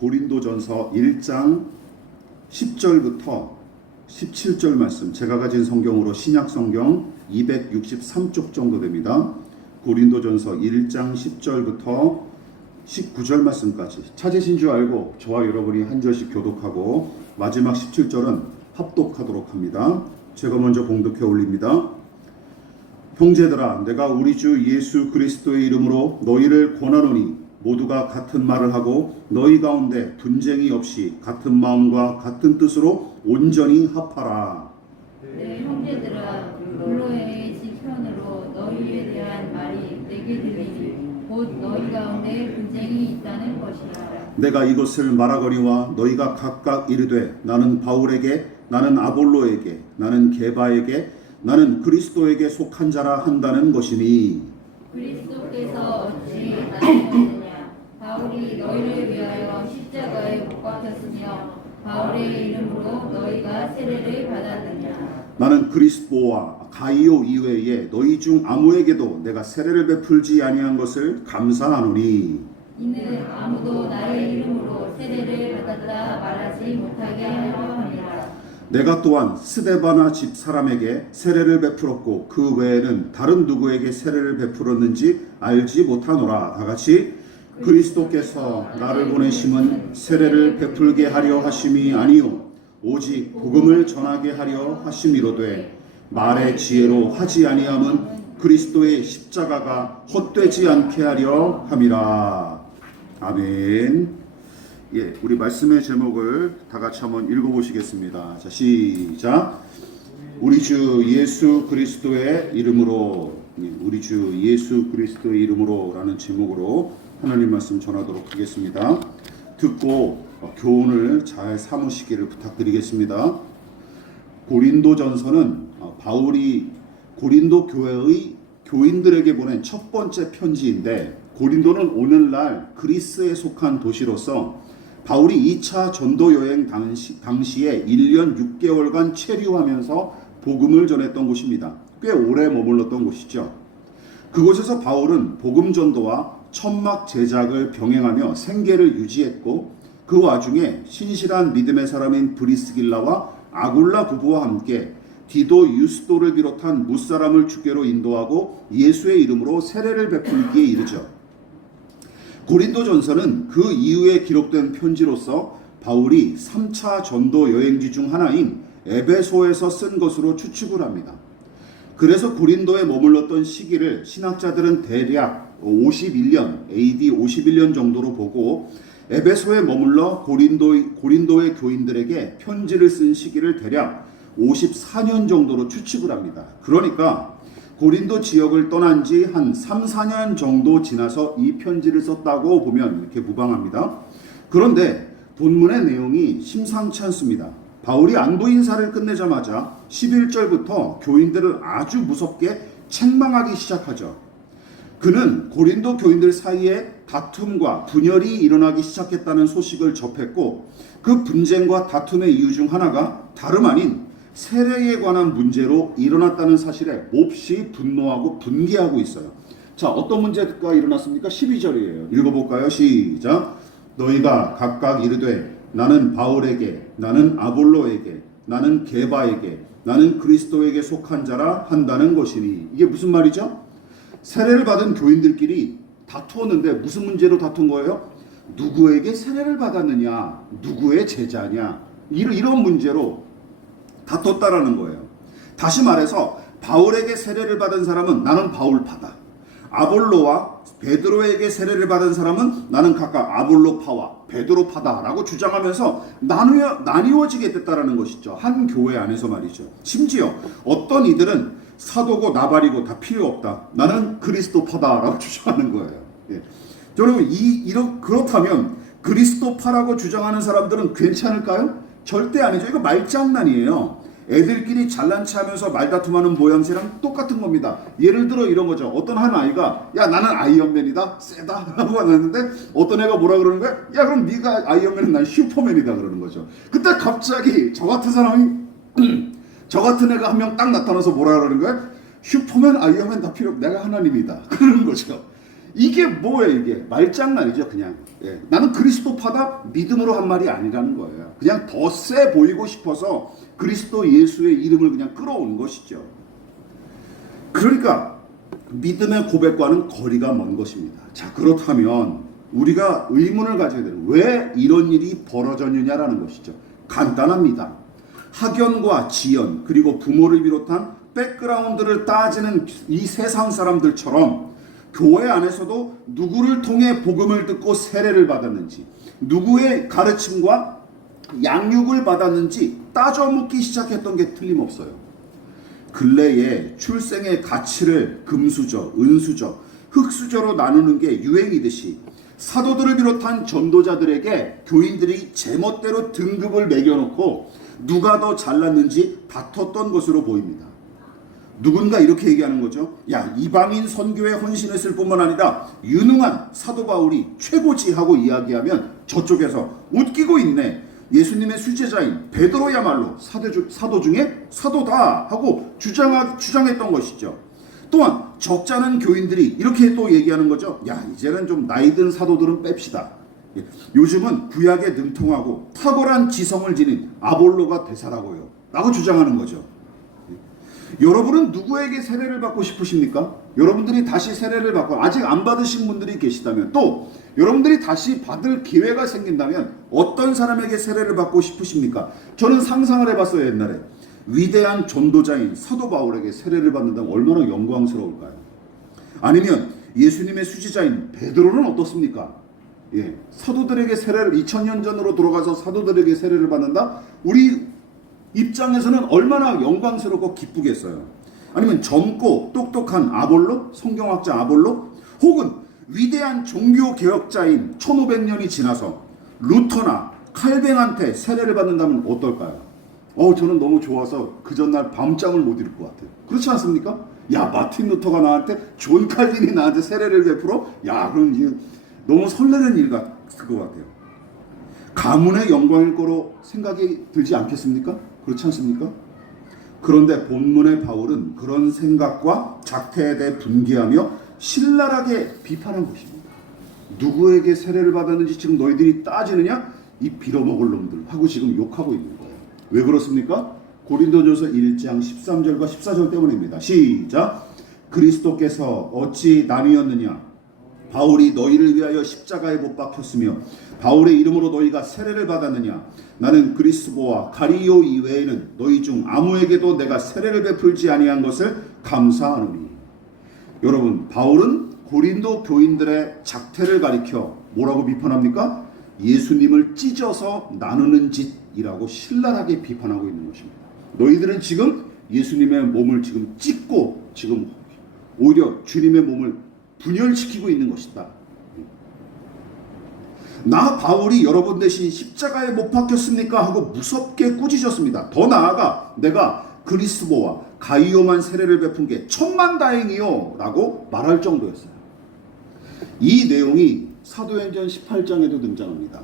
고린도전서 1장 10절부터 17절 말씀, 제가 가진 성경으로 신약 성경 263쪽 정도 됩니다. 고린도전서 1장 10절부터 19절 말씀까지 찾으신 줄 알고 저와 여러분이 한 절씩 교독하고 마지막 17절은 합독하도록 합니다. 제가 먼저 봉독해 올립니다. 형제들아, 내가 우리 주 예수 그리스도의 이름으로 너희를 권하노니 모두가 같은 말을 하고 너희 가운데 분쟁이 없이 같은 마음과 같은 뜻으로 온전히 합하라. 내 형제들아, 블로의 지편으로 너희에 대한 말이 내게 들리니 곧 너희 가운데 분쟁이 있다는 것이라. 내가 이것을 말하거니와 너희가 각각 이르되 나는 바울에게, 나는 아볼로에게, 나는 게바에게, 나는 그리스도에게 속한 자라 한다는 것이니 그리스도께서 어찌 나누었느냐? 바울이 너희를 위하여 십자가에 못 박혔으며 바울의 이름으로 너희가 세례를 받았느냐? 나는 그리스도와 가이오 이외에 너희 중 아무에게도 내가 세례를 베풀지 아니한 것을 감사하노니 이는 아무도 나의 이름으로 세례를 받았다 말하지 못하게 하려 함이라. 내가 또한 스데바나 집 사람에게 세례를 베풀었고 그 외에는 다른 누구에게 세례를 베풀었는지 알지 못하노라. 다같이 그리스도께서 나를 보내심은 세례를 베풀게 하려 하심이 아니요 오직 복음을 전하게 하려 하심이로되 말의 지혜로 하지 아니함은 그리스도의 십자가가 헛되지 않게 하려 함이라. 아멘. 예, 우리 말씀의 제목을 다 같이 한번 읽어보시겠습니다. 자, 시작. 우리 주 예수 그리스도의 이름으로, 우리 주 예수 그리스도의 이름으로라는 제목으로 하나님 말씀 전하도록 하겠습니다. 듣고 교훈을 잘 삼으시기를 부탁드리겠습니다. 고린도전서는 바울이 고린도 교회의 교인들에게 보낸 첫 번째 편지인데, 고린도는 오늘날 그리스에 속한 도시로서 바울이 2차 전도 여행 당시에 1년 6개월간 체류하면서 복음을 전했던 곳입니다. 꽤 오래 머물렀던 곳이죠. 그곳에서 바울은 복음 전도와 천막 제작을 병행하며 생계를 유지했고, 그 와중에 신실한 믿음의 사람인 브리스길라와 아굴라 부부와 함께 디도 유스도를 비롯한 무사람을 주께로 인도하고 예수의 이름으로 세례를 베풀기에 이르죠. 고린도전서는 그 이후에 기록된 편지로서 바울이 3차 전도 여행지 중 하나인 에베소에서 쓴 것으로 추측을 합니다. 그래서 고린도에 머물렀던 시기를 신학자들은 대략 51년, AD 51년 정도로 보고 에베소에 머물러 고린도의 교인들에게 편지를 쓴 시기를 대략 54년 정도로 추측을 합니다. 그러니까 고린도 지역을 떠난 지 한 3, 4년 정도 지나서 이 편지를 썼다고 보면 이렇게 무방합니다. 그런데 본문의 내용이 심상치 않습니다. 바울이 안부 인사를 끝내자마자 11절부터 교인들을 아주 무섭게 책망하기 시작하죠. 그는 고린도 교인들 사이에 다툼과 분열이 일어나기 시작했다는 소식을 접했고, 그 분쟁과 다툼의 이유 중 하나가 다름 아닌 세례에 관한 문제로 일어났다는 사실에 몹시 분노하고 분개하고 있어요. 자, 어떤 문제가 일어났습니까? 12절이에요. 읽어볼까요? 시작. 너희가 각각 이르되 나는 바울에게, 나는 아볼로에게, 나는 게바에게, 나는 그리스도에게 속한 자라 한다는 것이니. 이게 무슨 말이죠? 세례를 받은 교인들끼리 다투었는데 무슨 문제로 다툰 거예요? 누구에게 세례를 받았느냐, 누구의 제자냐, 이런 문제로 다퉜다라는 거예요. 다시 말해서 바울에게 세례를 받은 사람은 나는 바울파다, 아볼로와 베드로에게 세례를 받은 사람은 나는 각각 아볼로파와 베드로파다라고 주장하면서 나뉘어지게 됐다라는 것이죠. 한 교회 안에서 말이죠. 심지어 어떤 이들은 사도고 나발이고 다 필요 없다, 나는 그리스도파다라고 주장하는 거예요. 예. 여러분, 그렇다면 그리스도파라고 주장하는 사람들은 괜찮을까요? 절대 아니죠. 이거 말장난이에요. 애들끼리 잘난 체 하면서 말다툼하는 모양새랑 똑같은 겁니다. 예를 들어 이런 거죠. 어떤 한 아이가 야 나는 아이언맨이다, 세다 라고 하는데 어떤 애가 뭐라 그러는 거야? 야 그럼 네가 아이언맨은 난 슈퍼맨이다 그러는 거죠. 그때 갑자기 저 같은 사람이 저 같은 애가 한 명 딱 나타나서 뭐라 그러는 거야? 슈퍼맨, 아이언맨 다 필요 없고 내가 하나님이다 그러는 거죠. 이게 뭐예요? 이게 말장난이죠, 그냥. 예. 나는 그리스도파다 믿음으로 한 말이 아니라는 거예요. 그냥 더 세 보이고 싶어서 그리스도 예수의 이름을 그냥 끌어오는 것이죠. 그러니까 믿음의 고백과는 거리가 먼 것입니다. 자, 그렇다면 우리가 의문을 가져야 되는, 왜 이런 일이 벌어졌느냐라는 것이죠. 간단합니다. 학연과 지연 그리고 부모를 비롯한 백그라운드를 따지는 이 세상 사람들처럼 교회 안에서도 누구를 통해 복음을 듣고 세례를 받았는지, 누구의 가르침과 양육을 받았는지 따져 묻기 시작했던 게 틀림없어요. 근래에 출생의 가치를 금수저, 은수저, 흙수저로 나누는 게 유행이듯이 사도들을 비롯한 전도자들에게 교인들이 제멋대로 등급을 매겨놓고 누가 더 잘났는지 다퉜던 것으로 보입니다. 누군가 이렇게 얘기하는 거죠. 야, 이방인 선교에 헌신했을 뿐만 아니라 유능한 사도 바울이 최고지 하고 이야기하면 저쪽에서 웃기고 있네. 예수님의 수제자인 베드로야말로 사도 중에 사도다 하고 주장했던 것이죠. 또한 적잖은 교인들이 이렇게 또 얘기하는 거죠. 야, 이제는 좀 나이든 사도들은 뺍시다. 요즘은 구약에 능통하고 탁월한 지성을 지닌 아볼로가 대사라고요 라고 주장하는 거죠. 여러분은 누구에게 세례를 받고 싶으십니까? 여러분들이 다시 세례를 받고 아직 안 받으신 분들이 계시다면, 또 여러분들이 다시 받을 기회가 생긴다면 어떤 사람에게 세례를 받고 싶으십니까? 저는 상상을 해봤어요. 옛날에 위대한 전도자인 사도 바울에게 세례를 받는다면 얼마나 영광스러울까요? 아니면 예수님의 수지자인 베드로는 어떻습니까? 예, 사도들에게 세례를 2000년 전으로 돌아가서 사도들에게 세례를 받는다? 우리 입장에서는 얼마나 영광스럽고 기쁘겠어요. 아니면 젊고 똑똑한 아볼로, 성경학자 아볼로, 혹은 위대한 종교개혁자인 1500년이 지나서 루터나 칼뱅한테 세례를 받는다면 어떨까요? 저는 너무 좋아서 그 전날 밤잠을 못 이룰 것 같아요. 그렇지 않습니까? 야, 마틴 루터가 나한테, 존 칼빈이 나한테 세례를 베풀어? 야, 그럼 이게 너무 설레는 일 같을 것 같아요. 가문의 영광일 거로 생각이 들지 않겠습니까? 그렇지 않습니까? 그런데 본문의 바울은 그런 생각과 작태에 대해 분개하며 신랄하게 비판한 것입니다. 누구에게 세례를 받았는지 지금 너희들이 따지느냐? 이 빌어먹을 놈들 하고 지금 욕하고 있는 거예요. 왜 그렇습니까? 고린도전서 1장 13절과 14절 때문입니다. 시작! 그리스도께서 어찌 나뉘었느냐? 바울이 너희를 위하여 십자가에 못 박혔으며 바울의 이름으로 너희가 세례를 받았느냐? 나는 그리스보와 가리오 이외에는 너희 중 아무에게도 내가 세례를 베풀지 아니한 것을 감사하노니. 여러분, 바울은 고린도 교인들의 작태를 가리켜 뭐라고 비판합니까? 예수님을 찢어서 나누는 짓이라고 신랄하게 비판하고 있는 것입니다. 너희들은 지금 예수님의 몸을 지금 찢고 지금 오히려 주님의 몸을 분열시키고 있는 것이다. 나 바울이 여러분 대신 십자가에 못 박혔습니까? 하고 무섭게 꾸짖었습니다. 더 나아가 내가 그리스보와 가이오만 세례를 베푼 게 천만다행이요 라고 말할 정도였어요. 이 내용이 사도행전 18장에도 등장합니다.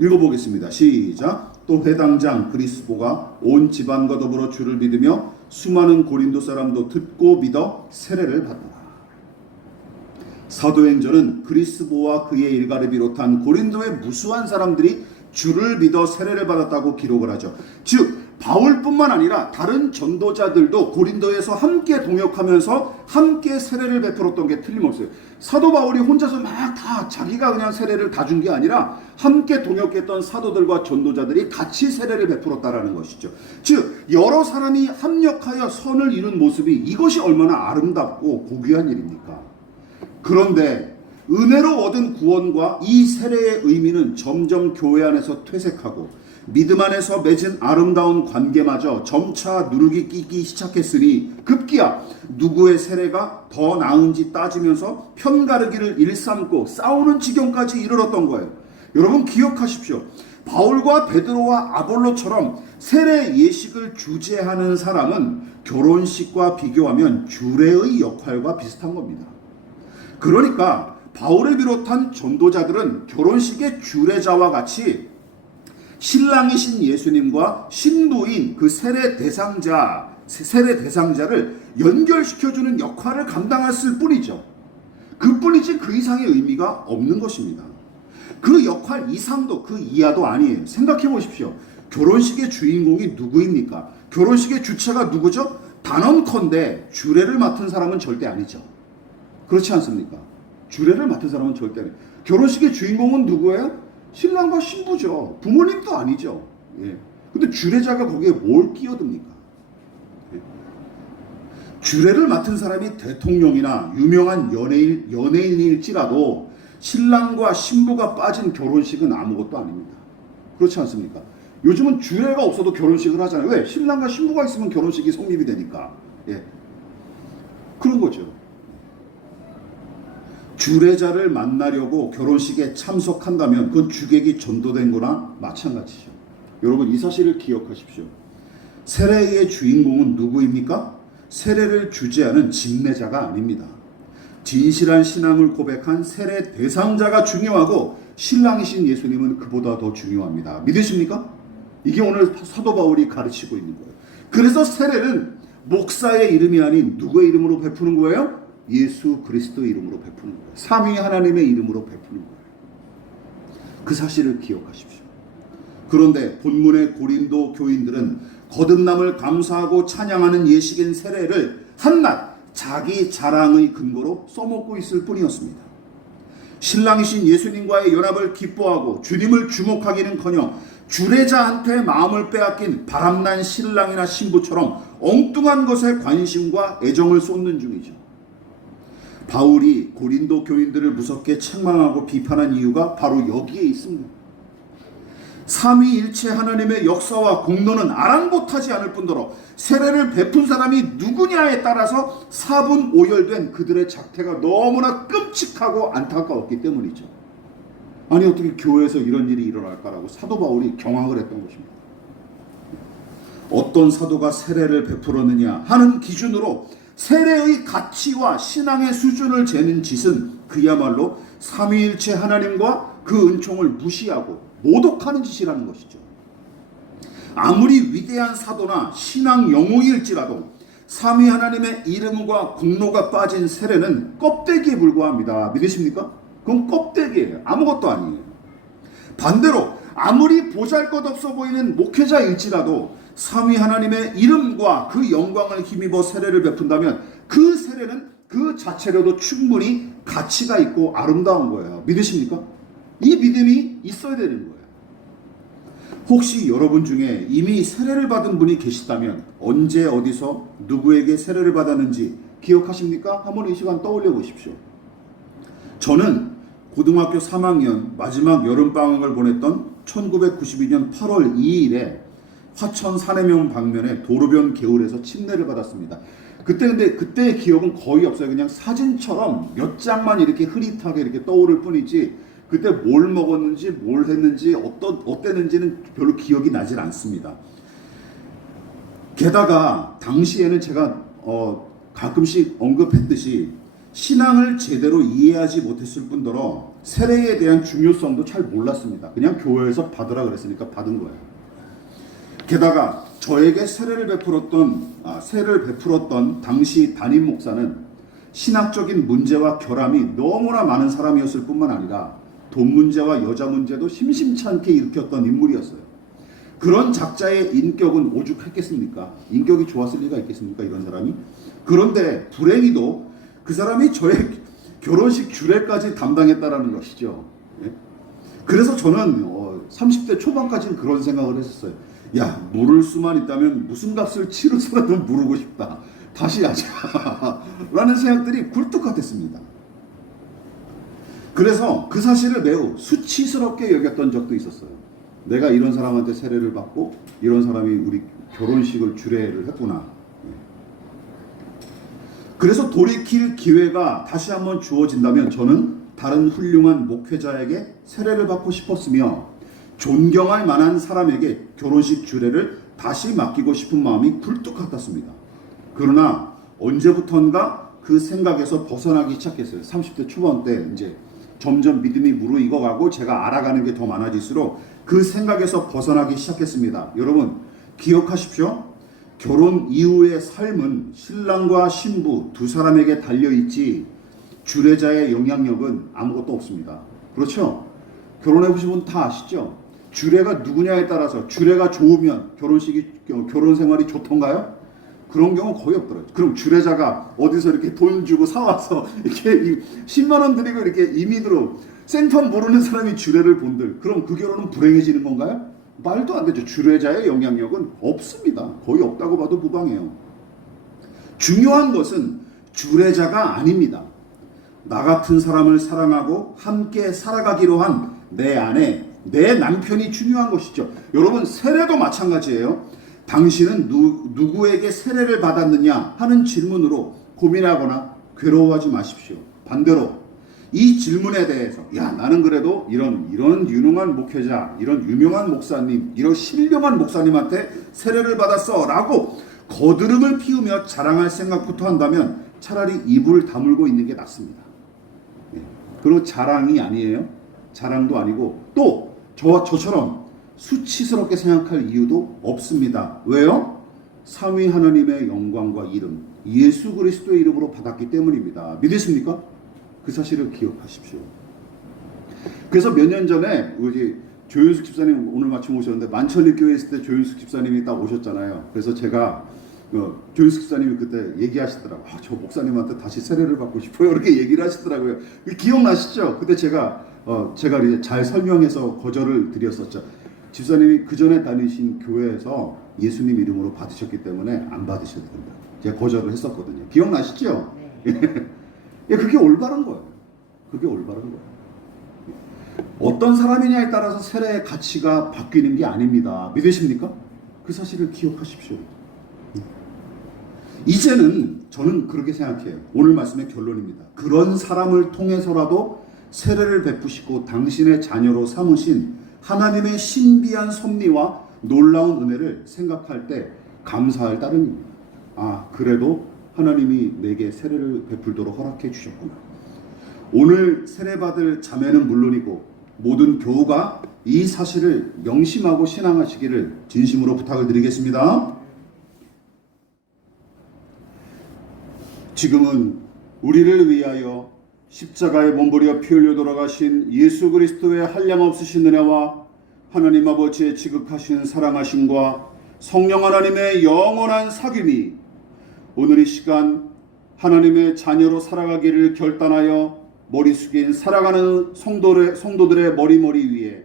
읽어보겠습니다. 시작! 또 회당장 그리스보가 온 집안과 더불어 주를 믿으며 수많은 고린도 사람도 듣고 믿어 세례를 받더라. 사도행전은 그리스보와 그의 일가를 비롯한 고린도의 무수한 사람들이 주를 믿어 세례를 받았다고 기록을 하죠. 즉 바울뿐만 아니라 다른 전도자들도 고린도에서 함께 동역하면서 함께 세례를 베풀었던 게 틀림없어요. 사도 바울이 혼자서 막 다 자기가 그냥 세례를 다 준 게 아니라 함께 동역했던 사도들과 전도자들이 같이 세례를 베풀었다라는 것이죠. 즉 여러 사람이 합력하여 선을 이룬 모습이, 이것이 얼마나 아름답고 고귀한 일입니까? 그런데 은혜로 얻은 구원과 이 세례의 의미는 점점 교회 안에서 퇴색하고 믿음 안에서 맺은 아름다운 관계마저 점차 누르기 끼기 시작했으니 급기야 누구의 세례가 더 나은지 따지면서 편가르기를 일삼고 싸우는 지경까지 이르렀던 거예요. 여러분 기억하십시오. 바울과 베드로와 아볼로처럼 세례 예식을 주재하는 사람은 결혼식과 비교하면 주례의 역할과 비슷한 겁니다. 그러니까 바울을 비롯한 전도자들은 결혼식의 주례자와 같이 신랑이신 예수님과 신부인 그 세례 대상자를 연결시켜주는 역할을 감당했을 뿐이죠. 그뿐이지 그 이상의 의미가 없는 것입니다. 그 역할 이상도 그 이하도 아니에요. 생각해 보십시오. 결혼식의 주인공이 누구입니까? 결혼식의 주체가 누구죠? 단언컨대 주례를 맡은 사람은 절대 아니죠. 그렇지 않습니까? 주례를 맡은 사람은 절대 아니에요. 결혼식의 주인공은 누구예요? 신랑과 신부죠. 부모님도 아니죠. 예. 근데 주례자가 거기에 뭘 끼어듭니까? 예. 주례를 맡은 사람이 대통령이나 유명한 연예인일지라도 신랑과 신부가 빠진 결혼식은 아무것도 아닙니다. 그렇지 않습니까? 요즘은 주례가 없어도 결혼식을 하잖아요. 왜? 신랑과 신부가 있으면 결혼식이 성립이 되니까. 예. 그런 거죠. 주례자를 만나려고 결혼식에 참석한다면 그건 주객이 전도된 거나 마찬가지죠. 여러분, 이 사실을 기억하십시오. 세례의 주인공은 누구입니까? 세례를 주재하는 집례자가 아닙니다. 진실한 신앙을 고백한 세례 대상자가 중요하고 신랑이신 예수님은 그보다 더 중요합니다. 믿으십니까? 이게 오늘 사도 바울이 가르치고 있는 거예요. 그래서 세례는 목사의 이름이 아닌 누구의 이름으로 베푸는 거예요? 예수 그리스도의 이름으로 베푸는 거예요. 삼위 하나님의 이름으로 베푸는 거예요. 그 사실을 기억하십시오. 그런데 본문의 고린도 교인들은 거듭남을 감사하고 찬양하는 예식인 세례를 한낱 자기 자랑의 근거로 써먹고 있을 뿐이었습니다. 신랑이신 예수님과의 연합을 기뻐하고 주님을 주목하기는커녕 주례자한테 마음을 빼앗긴 바람난 신랑이나 신부처럼 엉뚱한 것에 관심과 애정을 쏟는 중이죠. 바울이 고린도 교인들을 무섭게 책망하고 비판한 이유가 바로 여기에 있습니다. 삼위일체 하나님의 역사와 공로는 아랑곳하지 않을 뿐더러 세례를 베푼 사람이 누구냐에 따라서 사분오열된 그들의 작태가 너무나 끔찍하고 안타까웠기 때문이죠. 아니 어떻게 교회에서 이런 일이 일어날까라고 사도 바울이 경악을 했던 것입니다. 어떤 사도가 세례를 베풀었느냐 하는 기준으로 세례의 가치와 신앙의 수준을 재는 짓은 그야말로 삼위일체 하나님과 그 은총을 무시하고 모독하는 짓이라는 것이죠. 아무리 위대한 사도나 신앙 영웅일지라도 삼위 하나님의 이름과 공로가 빠진 세례는 껍데기에 불과합니다. 믿으십니까? 그건 껍데기예요. 아무것도 아니에요. 반대로 아무리 보잘것없어 보이는 목회자일지라도 삼위 하나님의 이름과 그 영광을 힘입어 세례를 베푼다면 그 세례는 그 자체로도 충분히 가치가 있고 아름다운 거예요. 믿으십니까? 이 믿음이 있어야 되는 거예요. 혹시 여러분 중에 이미 세례를 받은 분이 계시다면 언제 어디서 누구에게 세례를 받았는지 기억하십니까? 한번 이 시간 떠올려 보십시오. 저는 고등학교 3학년 마지막 여름방학을 보냈던 1992년 8월 2일에 화천 산해명 방면에 도로변 개울에서 침례를 받았습니다. 근데 그때의 기억은 거의 없어요. 그냥 사진처럼 몇 장만 이렇게 흐릿하게 이렇게 떠오를 뿐이지 그때 뭘 먹었는지 뭘 했는지 어땠는지는 별로 기억이 나질 않습니다. 게다가 당시에는 제가 가끔씩 언급했듯이 신앙을 제대로 이해하지 못했을 뿐더러 세례에 대한 중요성도 잘 몰랐습니다. 그냥 교회에서 받으라 그랬으니까 받은 거예요. 게다가 저에게 세례를 베풀었던 당시 담임 목사는 신학적인 문제와 결함이 너무나 많은 사람이었을 뿐만 아니라 돈 문제와 여자 문제도 심심치 않게 일으켰던 인물이었어요. 그런 작자의 인격은 오죽했겠습니까? 인격이 좋았을 리가 있겠습니까? 이런 사람이. 그런데 불행히도 그 사람이 저의 결혼식 주례까지 담당했다라는 것이죠. 예? 그래서 저는 30대 초반까지는 그런 생각을 했었어요. 야, 물을 수만 있다면 무슨 값을 치르서라도 물고 싶다. 다시 하자. 라는 생각들이 굴뚝 같았습니다. 그래서 그 사실을 매우 수치스럽게 여겼던 적도 있었어요. 내가 이런 사람한테 세례를 받고 이런 사람이 우리 결혼식을 주례를 했구나. 그래서 돌이킬 기회가 다시 한번 주어진다면 저는 다른 훌륭한 목회자에게 세례를 받고 싶었으며 존경할 만한 사람에게 결혼식 주례를 다시 맡기고 싶은 마음이 굴뚝 같았습니다. 그러나 언제부턴가 그 생각에서 벗어나기 시작했어요. 30대 초반 때 이제 점점 믿음이 무르익어가고 제가 알아가는 게 더 많아질수록 그 생각에서 벗어나기 시작했습니다. 여러분 기억하십시오. 결혼 이후의 삶은 신랑과 신부 두 사람에게 달려있지 주례자의 영향력은 아무것도 없습니다. 그렇죠? 결혼해보신 분 다 아시죠? 주례가 누구냐에 따라서 주례가 좋으면 결혼 생활이 좋던가요? 그런 경우 거의 없더라고요. 그럼 주례자가 어디서 이렇게 돈 주고 사와서 이렇게 10만 원 드리고 이렇게 임의로 생판 모르는 사람이 주례를 본들, 그럼 그 결혼은 불행해지는 건가요? 말도 안 되죠. 주례자의 영향력은 없습니다. 거의 없다고 봐도 무방해요. 중요한 것은 주례자가 아닙니다. 나 같은 사람을 사랑하고 함께 살아가기로 한 내 아내, 내 남편이 중요한 것이죠. 여러분, 세례도 마찬가지예요. 당신은 누구에게 세례를 받았느냐 하는 질문으로 고민하거나 괴로워하지 마십시오. 반대로 이 질문에 대해서 나는 그래도 이런 유능한 목회자, 이런 유명한 목사님, 이런 신령한 목사님한테 세례를 받았어 라고 거드름을 피우며 자랑할 생각부터 한다면 차라리 입을 다물고 있는 게 낫습니다. 그리고 자랑이 아니에요. 자랑도 아니고 또 저처럼 수치스럽게 생각할 이유도 없습니다. 왜요? 삼위 하나님의 영광과 이름, 예수 그리스도의 이름으로 받았기 때문입니다. 믿으십니까? 그 사실을 기억하십시오. 그래서 몇 년 전에 우리 조윤숙 집사님 오늘 마침 오셨는데, 만천리교회 있을 때 조윤숙 집사님이 딱 오셨잖아요. 그래서 제가 조윤숙 집사님이 그때 얘기하시더라고요. 저 목사님한테 다시 세례를 받고 싶어요. 이렇게 얘기를 하시더라고요. 기억나시죠? 그때 제가 이제 잘 설명해서 거절을 드렸었죠. 집사님이 그 전에 다니신 교회에서 예수님 이름으로 받으셨기 때문에 안 받으셔도 된다. 제가 거절을 했었거든요. 기억나시죠? 네. 그게 올바른 거예요. 그게 올바른 거예요. 어떤 사람이냐에 따라서 세례의 가치가 바뀌는 게 아닙니다. 믿으십니까? 그 사실을 기억하십시오. 이제는 저는 그렇게 생각해요. 오늘 말씀의 결론입니다. 그런 사람을 통해서라도 세례를 베푸시고 당신의 자녀로 삼으신 하나님의 신비한 섭리와 놀라운 은혜를 생각할 때 감사할 따름입니다. 그래도 하나님이 내게 세례를 베풀도록 허락해 주셨구나. 오늘 세례받을 자매는 물론이고 모든 교우가 이 사실을 명심하고 신앙하시기를 진심으로 부탁을 드리겠습니다. 지금은 우리를 위하여 십자가에 몸부려 피 흘려 돌아가신 예수 그리스도의 한량없으신 은혜와 하나님 아버지의 지극하신 사랑하심과 성령 하나님의 영원한 사귐이 오늘 이 시간 하나님의 자녀로 살아가기를 결단하여 머리 숙인 살아가는 성도들의 머리 위에,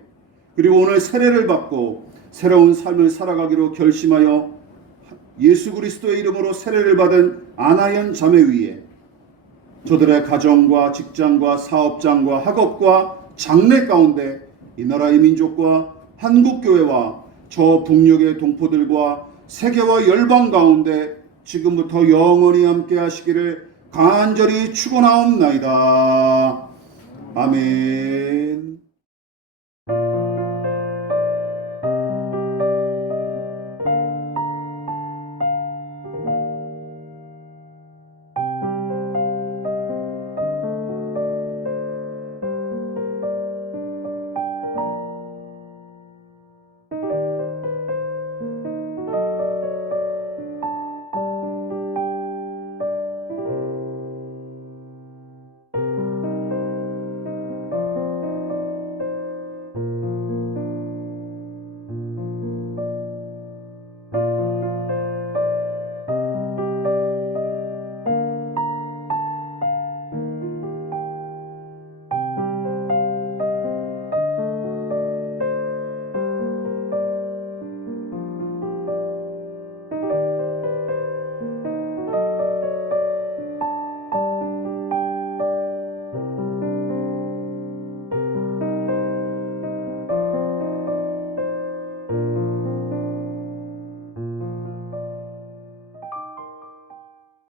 그리고 오늘 세례를 받고 새로운 삶을 살아가기로 결심하여 예수 그리스도의 이름으로 세례를 받은 아나연 자매 위에, 저들의 가정과 직장과 사업장과 학업과 장래 가운데 이 나라의 민족과 한국교회와 저 북녘의 동포들과 세계와 열방 가운데 지금부터 영원히 함께 하시기를 간절히 축원하옵나이다. 아멘.